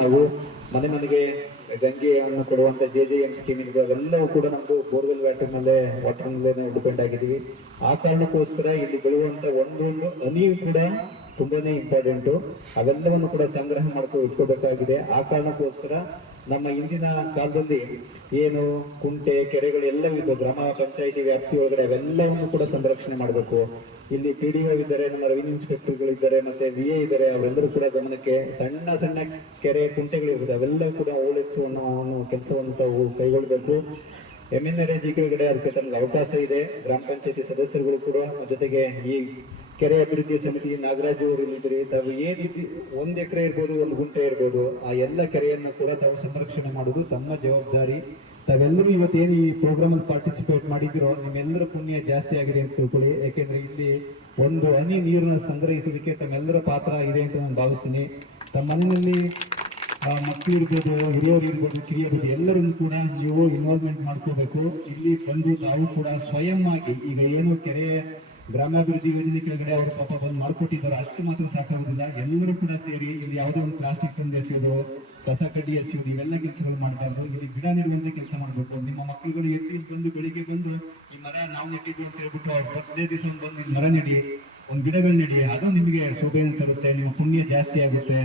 ನಾವು ಮನೆ ಮನೆಗೆ ಗಂಗೆಯನ್ನು ಕೊಡುವಂತ ಜೆ ಜೆ ಎಂ ಸ್ಕೀಮ್ ಇದೆ. ಅವೆಲ್ಲವೂ ಕೂಡ ನಮ್ದು ಬೋರ್ವೆಲ್ ವಾಟರ್ ಮೇಲೆ ವಾಟರ್ ಮೇಲೆ ಡಿಪೆಂಡ್ ಆಗಿದ್ದೀವಿ. ಆ ಕಾರಣಕ್ಕೋಸ್ಕರ ಇಲ್ಲಿ ಬೆಳೆಯುವಂತ ಒಂದೊಂದು ಹನಿಯು ಕೂಡ ತುಂಬಾನೇ ಇಂಪಾರ್ಟೆಂಟ್ ಅವೆಲ್ಲವನ್ನು ಕೂಡ ಸಂಗ್ರಹ ಮಾಡ್ಕೊಂಡು ಇಟ್ಕೋಬೇಕಾಗಿದೆ. ಆ ಕಾರಣಕ್ಕೋಸ್ಕರ ನಮ್ಮ ಹಿಂದಿನ ಕಾಲದಲ್ಲಿ ಏನು ಕುಂಟೆ, ಕೆರೆಗಳು ಎಲ್ಲ ಇದ್ದು ಗ್ರಾಮ, ಪಂಚಾಯಿತಿ, ವ್ಯಾಪ್ತಿ ಒಳಗಡೆ ಅವೆಲ್ಲವನ್ನು ಕೂಡ ಸಂರಕ್ಷಣೆ ಮಾಡಬೇಕು. ಇಲ್ಲಿ ಪಿ ಡಿ ಒ ಇದ್ದಾರೆ, ನಮ್ಮ ರೆವಿನ್ಯೂ ಇನ್ಸ್ಪೆಕ್ಟರ್ಗಳು ಇದ್ದಾರೆ, ಮತ್ತೆ ವಿ ಎ ಇದ್ದಾರೆ, ಅವರೆಲ್ಲರೂ ಕೂಡ ಗಮನಕ್ಕೆ ಸಣ್ಣ ಸಣ್ಣ ಕೆರೆ, ಕುಂಟೆಗಳು ಅವೆಲ್ಲ ಕೂಡ ಅನ್ನೋ ಕೆಲಸವನ್ನು ತಾವು ಕೈಗೊಳ್ಳಬೇಕು. ಎಂ ಎನ್ ಎ ಜಿ ಕೆಳಗಡೆ ಅದಕ್ಕೆ ತಮಗೆ ಅವಕಾಶ ಇದೆ. ಗ್ರಾಮ ಪಂಚಾಯತಿ ಸದಸ್ಯರುಗಳು ಕೂಡ ಜೊತೆಗೆ ಈ ಕೆರೆ ಅಭಿವೃದ್ಧಿ ಸಮಿತಿ ನಾಗರಾಜ್ ಅವರು ಇಲ್ಲಿದ್ರಿ ತಾವು ಏನ್ ರೀತಿ ಒಂದ್ ಎಕರೆ ಇರ್ಬೋದು ಒಂದು ಗುಂಟೆ ಇರ್ಬೋದು ಆ ಎಲ್ಲ ಕೆರೆಯನ್ನು ಕೂಡ ತಾವು ಸಂರಕ್ಷಣೆ ಮಾಡುವುದು ತಮ್ಮ ಜವಾಬ್ದಾರಿ. ತಾವೆಲ್ಲರೂ ಇವತ್ತೇನು ಈ ಪ್ರೋಗ್ರಾಮ್ ಅಲ್ಲಿ ಪಾರ್ಟಿಸಿಪೇಟ್ ಮಾಡಿದಿರೋ ನಿಮ್ಮೆಲ್ಲರ ಪುಣ್ಯ ಜಾಸ್ತಿ ಆಗಿದೆ ಅಂತ ತಿಳ್ಕೊಳ್ಳಿ. ಯಾಕೆಂದ್ರೆ ಇಲ್ಲಿ ಒಂದು ಹನಿ ನೀರನ್ನ ಸಂಗ್ರಹಿಸೋದಕ್ಕೆ ತಮ್ಮೆಲ್ಲರ ಪಾತ್ರ ಇದೆ ಅಂತ ನಾನು ಭಾವಿಸ್ತೀನಿ. ತಮ್ಮ ಮನೆಯಲ್ಲಿ ಆ, ಮಕ್ಕಳು ಇರ್ಬೋದು ಹಿರಿಯರು ಇರ್ಬೋದು ಕಿರಿಯರು ಎಲ್ಲರನ್ನು ಕೂಡ ನೀವು ಇನ್ವಾಲ್ವ್ಮೆಂಟ್ ಮಾಡ್ಕೋಬೇಕು. ಇಲ್ಲಿ ಬಂದು ನಾವು ಕೂಡ ಸ್ವಯಂ ಆಗಿ ಈಗ ಏನು ಕೆರೆ ಗ್ರಾಮಾಭಿವೃದ್ಧಿ ಯೋಜನೆ ಕೆಳಗಡೆ ಅವರು ಪಾಪ ಬಂದು ಮಾಡಿಕೊಟ್ಟಿದ್ದಾರೆ. ಅಷ್ಟು ಮಾತ್ರ ಸಾಕಾಗುದಿಲ್ಲ ಎಲ್ಲರೂ ಕೂಡ ಸೇರಿ ಇಲ್ಲಿ ಯಾವುದೋ ಒಂದು ಪ್ಲಾಸ್ಟಿಕ್ ತಂದು ಎಸೆಯೋದು, ಕಸ ಕಡ್ಡಿ ಎಸೆಯೋದು, ಇವೆಲ್ಲ ಕೆಲಸಗಳು ಮಾಡಬಾರ್ದು ಇಲ್ಲಿ ಗಿಡ ನೆಡುವಂತೆ ಕೆಲಸ ಮಾಡಬೇಕು ನಿಮ್ಮ ಮಕ್ಕಳುಗಳು ಎತ್ತಿ ಬಂದು ಬೆಳಿಗ್ಗೆ ಬಂದು ಈ ಮರ ನಾವು ನೆಟ್ಟಿದ್ವಿ ಅಂತ ಹೇಳ್ಬಿಟ್ಟು ಅವ್ರು ಬರ್ತ್ಡೇ ದಿವಸ ಬಂದು ಇಲ್ಲಿ ಮರ ನೆಡಿ, ಒಂದು ಗಿಡಗಳು ನೆಡಿ, ಅದು ನಿಮಗೆ ಶೋಭೆಯನ್ನು ತರುತ್ತೆ ನೀವು ಪುಣ್ಯ ಜಾಸ್ತಿ ಆಗುತ್ತೆ.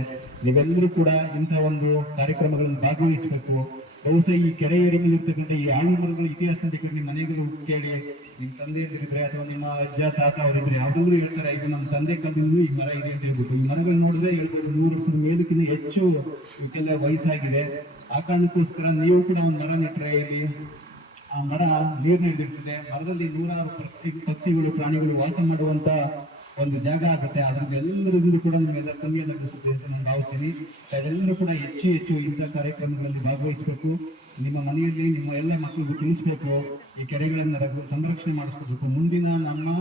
ನೀವೆಲ್ಲರೂ ಕೂಡ ಇಂಥ ಒಂದು ಕಾರ್ಯಕ್ರಮಗಳನ್ನು ಭಾಗವಹಿಸಬೇಕು. ಬಹುಶಃ ಈ ಕೆರೆ ಏರಿಯಲ್ಲಿರ್ತಕ್ಕಂಥ ಈ ಆಳು ಮರಗಳ ಇತಿಹಾಸ ಅಂತ ಕೇಳಿ ನಿಮ್ಮ ಮನೆಗಳು ಕೇಳಿ ನಿಮ್ಮ ತಂದೆ ಇದ್ರೆ ಅಥವಾ ನಿಮ್ಮ ಅಜ್ಜ, ತಾತ ಅವರಿದ್ರೆ ಯಾವ್ದಾದ್ರು ಹೇಳ್ತಾರೆ, ಇದು ನಮ್ಮ ತಂದೆ ಕಾಲದಿಂದಲೂ ಈ ಮರ ಇದೆ ಅಂತ ಹೇಳ್ಬಿಟ್ಟು. ಈ ಮರಗಳು ನೋಡಿದ್ರೆ ಹೇಳ್ಬೋದು, ನೂರು ವರ್ಷದ ಮೇಲಕ್ಕಿಂತ ಹೆಚ್ಚು ಇವಕ್ಕೆಲ್ಲ ವಯಸ್ಸಾಗಿದೆ. ಆ ಕಾರಣಕ್ಕೋಸ್ಕರ ನೀವು ಕೂಡ ಒಂದು ಮರ ನೆಟ್ಟರೆ ಇಲ್ಲಿ. ಆ ಮರ ನೀರು ಹಿಡಿದಿರ್ತದೆ ಮರದಲ್ಲಿ ನೂರಾರು ಪಕ್ಷಿ, ಪಕ್ಷಿಗಳು, ಪ್ರಾಣಿಗಳು ವಾಸ ಮಾಡುವಂತ ಒಂದು ಜಾಗ ಆಗುತ್ತೆ. ಅದರಿಂದ ಎಲ್ಲರಿಗೂ ಕೂಡ ನಿಮ್ಮೆಲ್ಲ ಕಮ್ಮಿಯನ್ನು ಲಭಿಸುತ್ತೆ ಅಂತ ನಾನು ಭಾವಿಸ್ತೀನಿ. ಅದೆಲ್ಲರೂ ಕೂಡ ಹೆಚ್ಚು ಹೆಚ್ಚು ಇಂಥ ಕಾರ್ಯಕ್ರಮಗಳಲ್ಲಿ ಭಾಗವಹಿಸಬೇಕು. ನಿಮ್ಮ ಮನೆಯಲ್ಲಿ ನಿಮ್ಮ ಎಲ್ಲ ಮಕ್ಕಳಿಗೂ ತಿಳಿಸ್ಬೇಕು. ಈ ಕೆರೆಗಳನ್ನು ರಕ್ಷ- ಸಂರಕ್ಷಣೆ ಮಾಡಿಸ್ಕೋಬೇಕು. ಮುಂದಿನ ನಮ್ಮ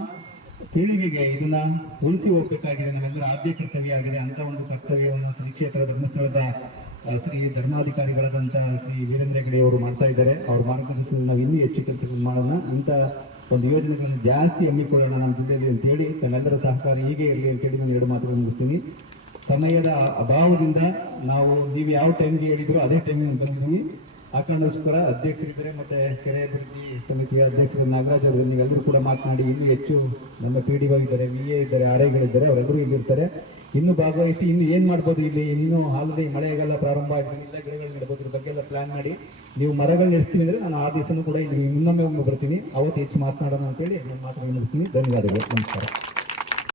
ಪೀಳಿಗೆಗೆ ಇದನ್ನ ಉಳಿಸಿ ಹೋಗ್ಬೇಕಾಗಿದೆ. ನಮ್ಮೆಲ್ಲರ ಆದ್ಯ ಕರ್ತವ್ಯ ಆಗಿದೆ ಅಂತ ಒಂದು ಕರ್ತವ್ಯವನ್ನು ಶ್ರೀ ಕ್ಷೇತ್ರ ಧರ್ಮಸ್ಥಳದ ಶ್ರೀ ಧರ್ಮಾಧಿಕಾರಿಗಳಾದಂತಹ ಶ್ರೀ ವೀರೇಂದ್ರ ಹೆಗಡೆ ಅವರು ಮಾಡ್ತಾ ಇದ್ದಾರೆ. ಅವ್ರ ಮಾರ್ಗದರ್ಶನ ನಾವು ಇನ್ನೂ ಹೆಚ್ಚು ಕೆಲಸಗಳು ಮಾಡೋಣ. ಇಂಥ ಒಂದು ಯೋಜನೆಗಳನ್ನು ಜಾಸ್ತಿ ಹಮ್ಮಿಕೊಳ್ಳೋಣ ನಮ್ಮ ಜಿಲ್ಲೆಯಲ್ಲಿ ಅಂತೇಳಿ ಹೇಳಿ ತಮ್ಮೆಲ್ಲರ ಸಹಕಾರ ಹೀಗೆ ಇರಲಿ ಅಂತ ಹೇಳಿ ನಾನು ಎರಡು ಮಾತುಗಳನ್ನು ಮುಗಿಸ್ತೀನಿ. ಸಮಯದ ಅಭಾವದಿಂದ ನಾವು ನೀವು ಯಾವ ಟೈಮ್ಗೆ ಹೇಳಿದ್ರು ಅದೇ ಟೈಮಿಗೆ ಬಂದಿದ್ದೀವಿ. ಆ ಕಾರಣಕ್ಕೋಸ್ಕರ ಅಧ್ಯಕ್ಷರಿದ್ದಾರೆ ಮತ್ತು ಕೆರೆ ಅಭಿವೃದ್ಧಿ ಸಮಿತಿಯ ಅಧ್ಯಕ್ಷರು ನಾಗರಾಜ್ ಅವರು ನೀವೆಲ್ಲರೂ ಕೂಡ ಮಾತನಾಡಿ ಇನ್ನೂ ಹೆಚ್ಚು ನಮ್ಮ ಪಿ ಡಿ ಇದ್ದಾರೆ ವಿ ಎ ಇದ್ದಾರೆ ಆರ್ ಐಗಳಿದ್ದಾರೆ ಅವರೆಲ್ಲರೂ ಇಲ್ಲಿರ್ತಾರೆ. ಇನ್ನೂ ಭಾಗವಹಿಸಿ ಇನ್ನು ಏನು ಮಾಡ್ಬೋದು ಇಲ್ಲಿ? ಇನ್ನೂ ಆಲ್ರೆಡಿ ಮಳೆಗಾಲ ಪ್ರಾರಂಭ ಆಗಿಲ್ಲ ಗಿಡಗಳು ನೆಡ್ಬೋದು ಇದ್ರ ಬಗ್ಗೆ ಎಲ್ಲ ಪ್ಲ್ಯಾನ್ ಮಾಡಿ. ನೀವು ಮರಗಳು ನೆಡ್ತೀನಿ ಅಂದರೆ ನಾನು ಆ ದಿವಸನೂ ಕೂಡ ಇಲ್ಲಿ ಇನ್ನೊಮ್ಮೆ ಒಮ್ಮೆ ಬರ್ತೀನಿ. ಅವತ್ತು ಹೆಚ್ಚು ಮಾತನಾಡೋಣ ಅಂತೇಳಿ ನಾನು ಮಾತನಾಡಿ ಧನ್ಯವಾದಗಳು. ನಮಸ್ಕಾರ.